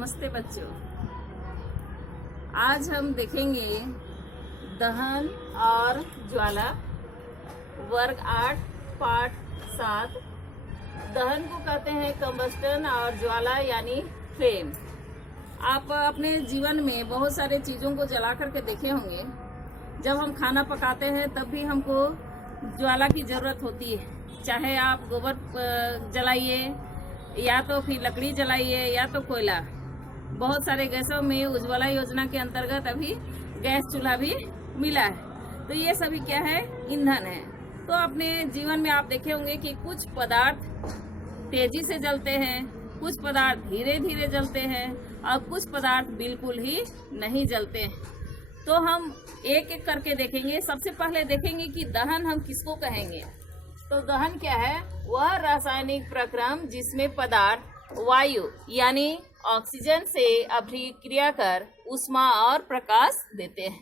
नमस्ते बच्चों। आज हम देखेंगे दहन और ज्वाला वर्ग 8 पाठ 7। दहन को कहते हैं कंबस्टन और ज्वाला यानी फ्लेम। आप अपने जीवन में बहुत सारे चीज़ों को जला करके देखे होंगे। जब हम खाना पकाते हैं तब भी हमको ज्वाला की ज़रूरत होती है। चाहे आप गोबर जलाइए या तो फिर लकड़ी जलाइए या तो कोयला। बहुत सारे गैसों में उज्ज्वला योजना के अंतर्गत अभी गैस चूल्हा भी मिला है। तो ये सभी क्या है? ईंधन है। तो अपने जीवन में आप देखे होंगे कि कुछ पदार्थ तेजी से जलते हैं, कुछ पदार्थ धीरे धीरे जलते हैं और कुछ पदार्थ बिल्कुल ही नहीं जलते हैं। तो हम एक एक करके देखेंगे। सबसे पहले देखेंगे कि दहन हम किसको कहेंगे। तो दहन क्या है? वह रासायनिक प्रक्रम जिसमें पदार्थ वायु यानी ऑक्सीजन से अभिक्रिया कर ऊष्मा और प्रकाश देते हैं।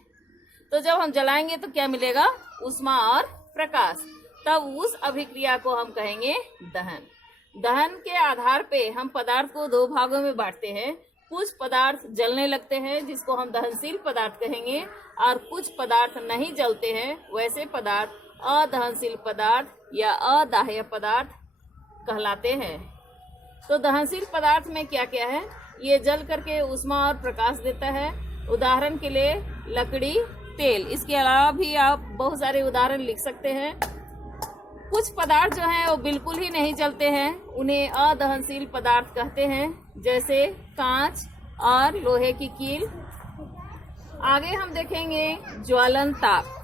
तो जब हम जलाएंगे तो क्या मिलेगा? ऊष्मा और प्रकाश। तब उस अभिक्रिया को हम कहेंगे दहन। दहन के आधार पे हम पदार्थ को दो भागों में बांटते हैं। कुछ पदार्थ जलने लगते हैं जिसको हम दहनशील पदार्थ कहेंगे, और कुछ पदार्थ नहीं जलते हैं, वैसे पदार्थ अदहनशील पदार्थ या अदाह्य पदार्थ कहलाते हैं। तो दहनशील पदार्थ में क्या क्या है? ये जल करके ऊष्मा और प्रकाश देता है। उदाहरण के लिए लकड़ी, तेल। इसके अलावा भी आप बहुत सारे उदाहरण लिख सकते हैं। कुछ पदार्थ जो हैं वो बिल्कुल ही नहीं जलते हैं, उन्हें अदहनशील पदार्थ कहते हैं, जैसे कांच और लोहे की कील। आगे हम देखेंगे ज्वलन ताप।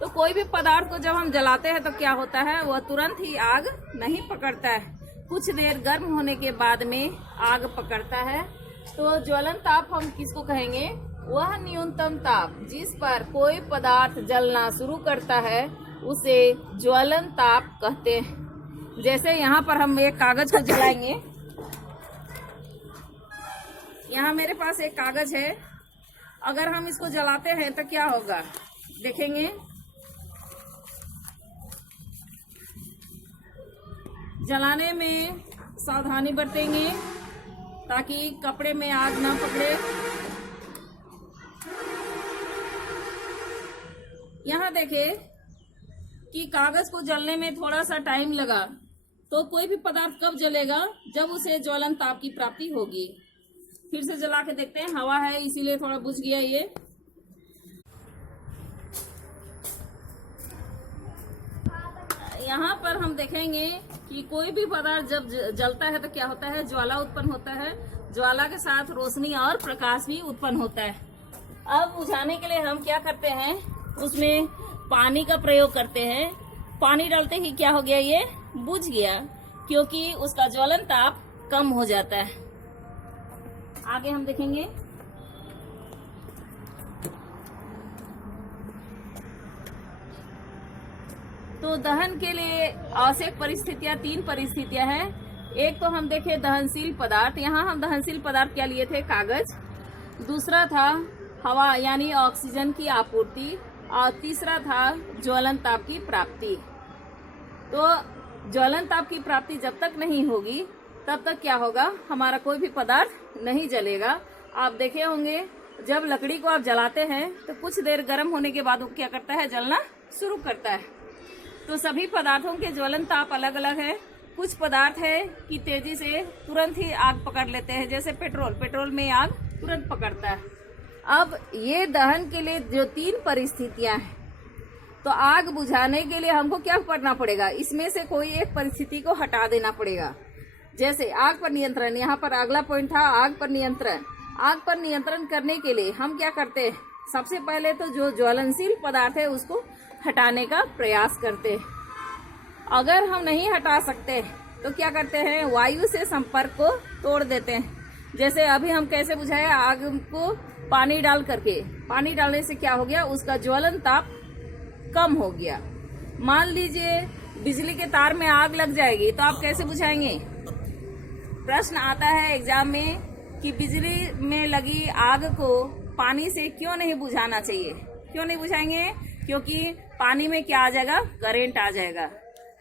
तो कोई भी पदार्थ को जब हम जलाते हैं तो क्या होता है? वह तुरंत ही आग नहीं पकड़ता है, कुछ देर गर्म होने के बाद में आग पकड़ता है। तो ज्वलन ताप हम किसको कहेंगे? वह न्यूनतम ताप जिस पर कोई पदार्थ जलना शुरू करता है उसे ज्वलन ताप कहते हैं। जैसे यहाँ पर हम एक कागज को जलाएंगे। यहाँ मेरे पास एक कागज है। अगर हम इसको जलाते हैं तो क्या होगा? देखेंगे। जलाने में सावधानी बरतेंगे ताकि कपड़े में आग ना पकड़े। यहाँ देखें कि कागज को जलने में थोड़ा सा टाइम लगा। तो कोई भी पदार्थ कब जलेगा? जब उसे ज्वलन ताप की प्राप्ति होगी। फिर से जला के देखते हैं। हवा है इसीलिए थोड़ा बुझ गया ये। यहाँ पर हम देखेंगे कि कोई भी पदार्थ जब जलता है तो क्या होता है? ज्वाला उत्पन्न होता है। ज्वाला के साथ रोशनी और प्रकाश भी उत्पन्न होता है। अब बुझाने के लिए हम क्या करते हैं? उसमें पानी का प्रयोग करते हैं। पानी डालते ही क्या हो गया? ये बुझ गया, क्योंकि उसका ज्वलन ताप कम हो जाता है। आगे हम देखेंगे। तो दहन के लिए आवश्यक परिस्थितियां 3 परिस्थितियां हैं। एक तो हम देखें दहनशील पदार्थ। यहाँ हम दहनशील पदार्थ क्या लिए थे? कागज। दूसरा था हवा यानी ऑक्सीजन की आपूर्ति, और तीसरा था ज्वलन ताप की प्राप्ति। तो ज्वलन ताप की प्राप्ति जब तक नहीं होगी तब तक क्या होगा? हमारा कोई भी पदार्थ नहीं जलेगा। आप देखे होंगे जब लकड़ी को आप जलाते हैं तो कुछ देर गर्म होने के बाद वो क्या करता है? जलना शुरू करता है। तो सभी पदार्थों के ज्वलन ताप अलग अलग है। कुछ पदार्थ है कि तेजी से तुरंत ही आग पकड़ लेते हैं, जैसे पेट्रोल। पेट्रोल में आग तुरंत पकड़ता है। अब ये दहन के लिए जो 3 परिस्थितियां हैं, तो आग बुझाने के लिए हमको क्या करना पड़ेगा? इसमें से कोई एक परिस्थिति को हटा देना पड़ेगा। जैसे आग पर नियंत्रण। यहाँ पर अगला पॉइंट था आग पर नियंत्रण। आग पर नियंत्रण करने के लिए हम क्या करते हैं? सबसे पहले तो जो ज्वलनशील पदार्थ है उसको हटाने का प्रयास करते हैं। अगर हम नहीं हटा सकते तो क्या करते हैं? वायु से संपर्क को तोड़ देते हैं। जैसे अभी हम कैसे बुझाए? आग को पानी डाल करके। पानी डालने से क्या हो गया? उसका ज्वलन ताप कम हो गया। मान लीजिए बिजली के तार में आग लग जाएगी तो आप कैसे बुझाएंगे? प्रश्न आता है एग्जाम में कि बिजली में लगी आग को पानी से क्यों नहीं बुझाना चाहिए? क्यों नहीं बुझाएंगे? क्योंकि पानी में क्या आ जाएगा? करंट आ जाएगा।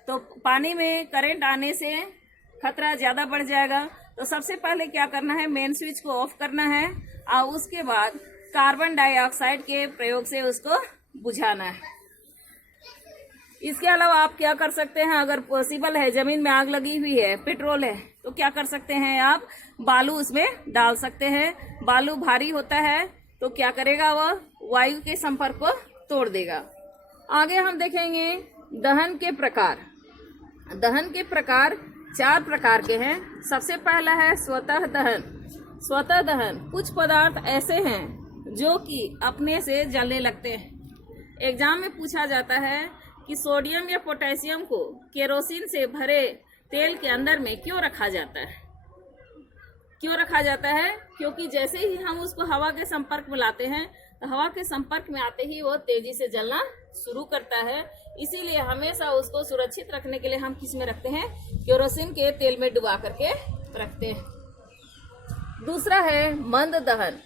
तो पानी में करंट आने से खतरा ज्यादा बढ़ जाएगा। तो सबसे पहले क्या करना है, मेन स्विच को ऑफ करना है और उसके बाद कार्बन डाइऑक्साइड के प्रयोग से उसको बुझाना है। इसके अलावा आप क्या कर सकते हैं, अगर पॉसिबल है, जमीन में आग लगी हुई है, पेट्रोल है, तो क्या कर सकते हैं आप, बालू उसमें डाल सकते हैं। बालू भारी होता है तो क्या करेगा, वह वायु के संपर्क को तोड़ देगा। आगे हम देखेंगे दहन के प्रकार। दहन के प्रकार 4 प्रकार के हैं। सबसे पहला है स्वतः दहन। स्वतः दहन, कुछ पदार्थ ऐसे हैं जो कि अपने से जलने लगते हैं। एग्जाम में पूछा जाता है कि सोडियम या पोटेशियम को केरोसिन से भरे तेल के अंदर में क्यों रखा जाता है। क्यों रखा जाता है, क्योंकि जैसे ही हम उसको हवा के संपर्क में लाते हैं तो हवा के संपर्क में आते ही वो तेजी से जलना शुरू करता है। इसीलिए हमेशा उसको सुरक्षित रखने के लिए हम किस में रखते हैं, केरोसिन के तेल में डुबा करके रखते हैं। दूसरा है मंद दहन।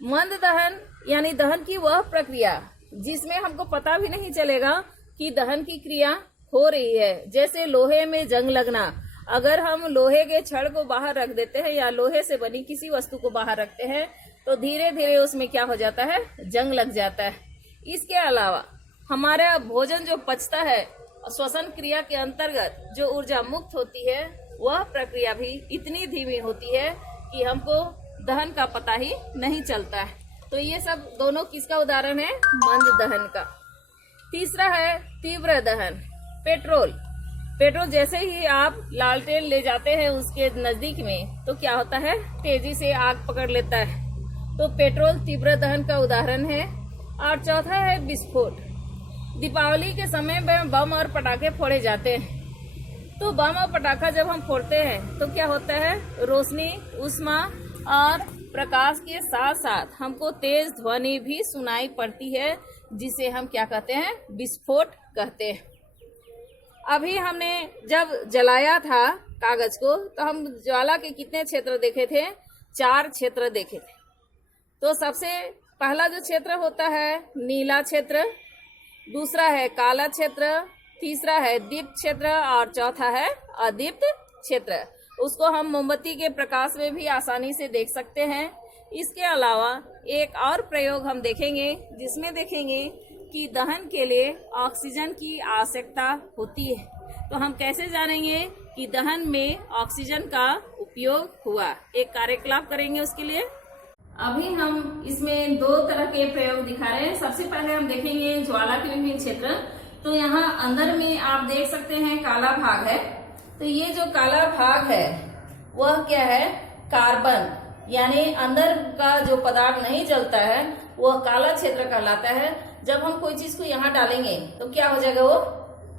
मंद दहन यानी दहन की वह प्रक्रिया जिसमें हमको पता भी नहीं चलेगा कि दहन की क्रिया हो रही है। जैसे लोहे में जंग लगना, अगर हम लोहे के छड़ को बाहर रख देते हैं या लोहे से बनी किसी वस्तु को बाहर रखते हैं तो धीरे धीरे उसमें क्या हो जाता है, जंग लग जाता है। इसके अलावा हमारा भोजन जो पचता है, श्वसन क्रिया के अंतर्गत जो ऊर्जा मुक्त होती है, वह प्रक्रिया भी इतनी धीमी होती है कि हमको दहन का पता ही नहीं चलता है। तो ये सब दोनों किसका उदाहरण है, मंद दहन का। तीसरा है तीव्र दहन। पेट्रोल जैसे ही आप लालटेन ले जाते हैं उसके नजदीक में तो क्या होता है, तेजी से आग पकड़ लेता है। तो पेट्रोल तीव्र दहन का उदाहरण है। और चौथा है विस्फोट। दीपावली के समय में बम और पटाखे फोड़े जाते हैं। तो बम और पटाखा जब हम फोड़ते हैं तो क्या होता है, रोशनी, ऊष्मा और प्रकाश के साथ साथ हमको तेज ध्वनि भी सुनाई पड़ती है, जिसे हम क्या कहते हैं, विस्फोट कहते हैं। अभी हमने जब जलाया था कागज को तो हम ज्वाला के कितने क्षेत्र देखे थे, 4 क्षेत्र देखे थे। तो सबसे पहला जो क्षेत्र होता है नीला क्षेत्र, दूसरा है काला क्षेत्र, तीसरा है दीप्त क्षेत्र और चौथा है अदीप्त क्षेत्र। उसको हम मोमबत्ती के प्रकाश में भी आसानी से देख सकते हैं। इसके अलावा एक और प्रयोग हम देखेंगे जिसमें देखेंगे कि दहन के लिए ऑक्सीजन की आवश्यकता होती है। तो हम कैसे जानेंगे कि दहन में ऑक्सीजन का उपयोग हुआ, एक कार्यकलाप करेंगे उसके लिए। अभी हम इसमें 2 तरह के प्रयोग दिखा रहे हैं। सबसे पहले हम देखेंगे ज्वाला के विभिन्न क्षेत्र। तो यहाँ अंदर में आप देख सकते हैं काला भाग है। तो ये जो काला भाग है वह क्या है, कार्बन, यानी अंदर का जो पदार्थ नहीं जलता है वह काला क्षेत्र कहलाता है। जब हम कोई चीज को यहाँ डालेंगे तो क्या हो जाएगा, वो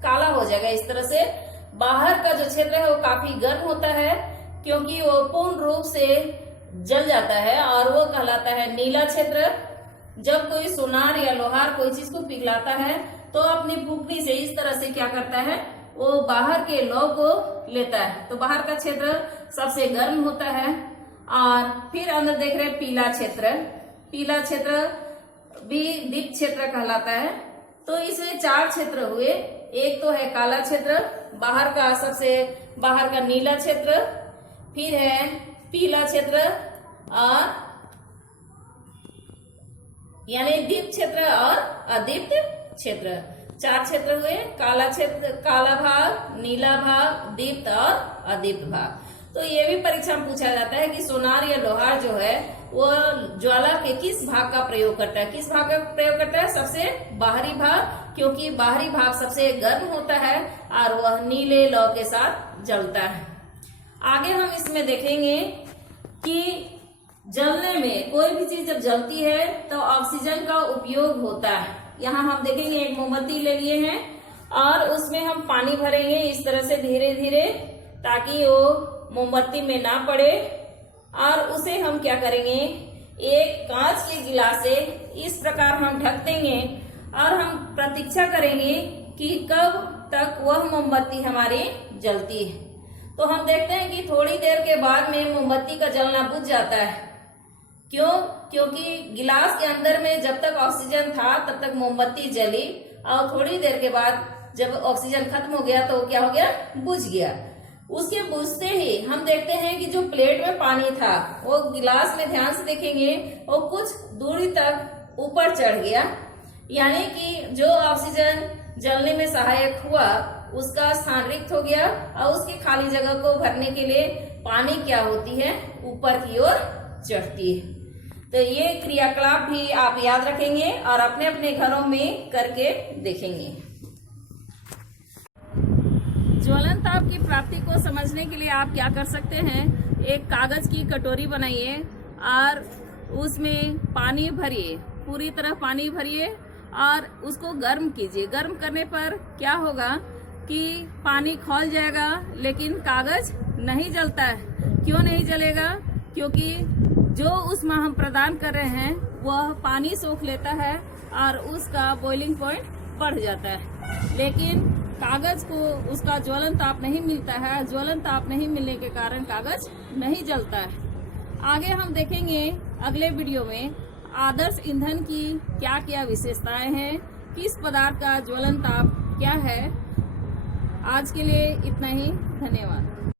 काला हो जाएगा। इस तरह से बाहर का जो क्षेत्र है वो काफी गर्म होता है क्योंकि वो पूर्ण रूप से जल जाता है और वो कहलाता है नीला क्षेत्र। जब कोई सोनार या लोहार कोई चीज को पिघलाता है तो अपनी फूकनी से इस तरह से क्या करता है, वो बाहर के लौ को लेता है। तो बाहर का क्षेत्र सबसे गर्म होता है। और फिर अंदर देख रहे हैं पीला क्षेत्र। पीला क्षेत्र भी दीप्त क्षेत्र कहलाता है। तो इसमें 4 क्षेत्र हुए। एक तो है काला क्षेत्र, बाहर का सबसे बाहर का नीला क्षेत्र, फिर है पीला क्षेत्र और यानी दीप्त क्षेत्र और अदीप्त क्षेत्र। 4 क्षेत्र हुए, काला क्षेत्र, काला भाग, नीला भाग, दीप्त और अदीप्त भाग। तो ये भी परीक्षा में पूछा जाता है कि सोनार या लोहार जो है वो ज्वाला के किस भाग का प्रयोग करता है। किस भाग का प्रयोग करता है, सबसे बाहरी भाग, क्योंकि बाहरी भाग सबसे गर्म होता है और वह नीले लौ के साथ जलता है। आगे हम इसमें देखेंगे कि जलने में कोई भी चीज जब जलती है तो ऑक्सीजन का उपयोग होता है। यहाँ हम देखेंगे एक मोमबत्ती ले लिए हैं और उसमें हम पानी भरेंगे इस तरह से धीरे धीरे, ताकि वो मोमबत्ती में ना पड़े। और उसे हम क्या करेंगे, एक कांच के गिलास से इस प्रकार हम ढक देंगे और हम प्रतीक्षा करेंगे कि कब तक वह मोमबत्ती हमारी जलती है। तो हम देखते हैं कि थोड़ी देर के बाद में मोमबत्ती का जलना बुझ जाता है। क्यों? क्योंकि गिलास के अंदर में जब तक ऑक्सीजन था तब तक मोमबत्ती जली और थोड़ी देर के बाद जब ऑक्सीजन खत्म हो गया तो क्या हो गया, बुझ गया। उसके बुझते ही हम देखते हैं कि जो प्लेट में पानी था वो गिलास में ध्यान से देखेंगे वो कुछ दूरी तक ऊपर चढ़ गया, यानी कि जो ऑक्सीजन जलने में सहायक हुआ उसका स्थान रिक्त हो गया और उसकी खाली जगह को भरने के लिए पानी क्या होती है, ऊपर की ओर चढ़ती है। तो ये क्रियाकलाप भी आप याद रखेंगे और अपने अपने घरों में करके देखेंगे। ज्वलन ताप की प्राप्ति को समझने के लिए आप क्या कर सकते हैं, एक कागज की कटोरी बनाइए और उसमें पानी भरिए, पूरी तरह पानी भरिए और उसको गर्म कीजिए। गर्म करने पर क्या होगा कि पानी खौल जाएगा लेकिन कागज नहीं जलता है। क्यों नहीं जलेगा? क्योंकि जो ऊष्मा हम प्रदान कर रहे हैं वह पानी सोख लेता है और उसका बॉइलिंग पॉइंट बढ़ जाता है, लेकिन कागज को उसका ज्वलन ताप नहीं मिलता है। ज्वलन ताप नहीं मिलने के कारण कागज नहीं जलता है। आगे हम देखेंगे अगले वीडियो में आदर्श ईंधन की क्या क्या विशेषताएं हैं, किस पदार्थ का ज्वलन ताप क्या है। आज के लिए इतना ही, धन्यवाद।